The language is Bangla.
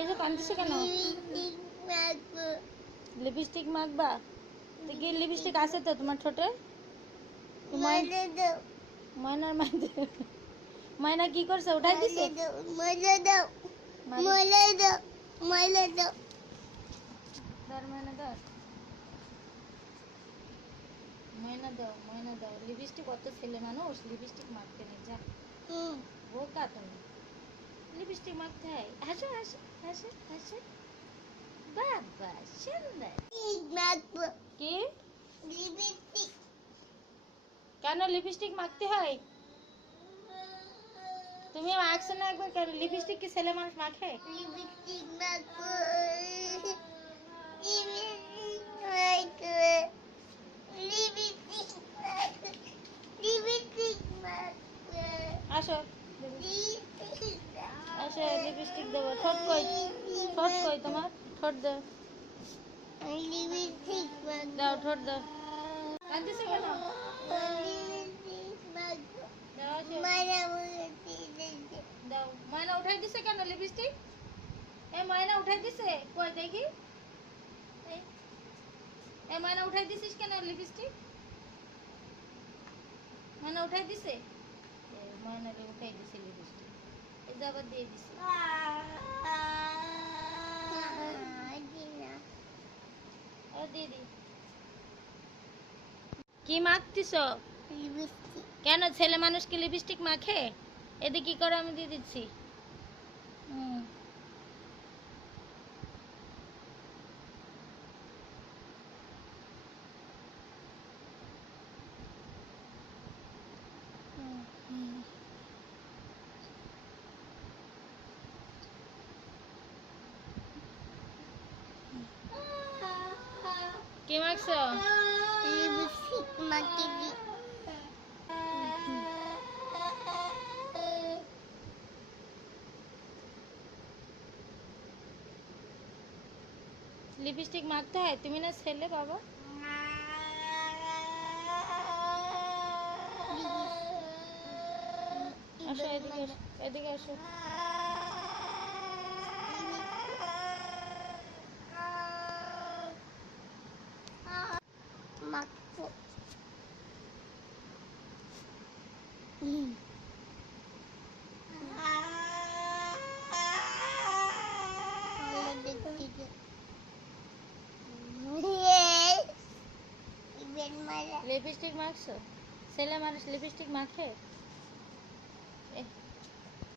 কেসে কাঁদতেছে কেন? লিপস্টিক মাখবা? তো কি লিপস্টিক আছে তো তোমার ঠোঁটে? ময়- ময়নার মাইতে ময়না কি করছে? উঠাই দিছে? ধর ময়না ধর। ময়না দাও ময়না দাও লিপস্টিক কত ছেলে মানুষ লিপস্টিক মাখতে নেই যা। বোকা তুমি। লিপস্টিক মাখতে হয় হাসো হাসো হাসো হাসো। বাবা, সুন্দর। কি? কেন লিপস্টিক মাখতে হয়? তুমি মাখছো না একবার? কেন লিপস্টিক কি ছেলে মানুষ মাখে? আসো। আসো লিপস্টিক দেবো। ঠোঁট কই? ঠোঁট কই তোমার? ঠোঁট দাও দাও ঠোঁট দাও কাঁদতেছে কেন? দাও। আসো। উঠাই দিছে কেন লিপস্টিক এ ময়না উঠাই দিছে? কই দেখি। এ ময়না উঠাই দিছিস কেন লিপস্টিক ময়না উঠাই দিছে? ময়নাকে উঠাই দিছে লিপস্টিক আবার দিয়ে দিছি ও কি মাখতিস কেন ছেলে মানুষ কি লিপস্টিক মাখে? এদিকে কি করে আমি দিয়ে দিচ্ছি? হুম। কি মাখছো লিপস্টিক মাখতে হয়? তুমি না ছেলে বাবা? আসো এদিকে এদিকে আসো। লিপস্টিক মাখছো ছেলে মানুষ লিপস্টিক মাখে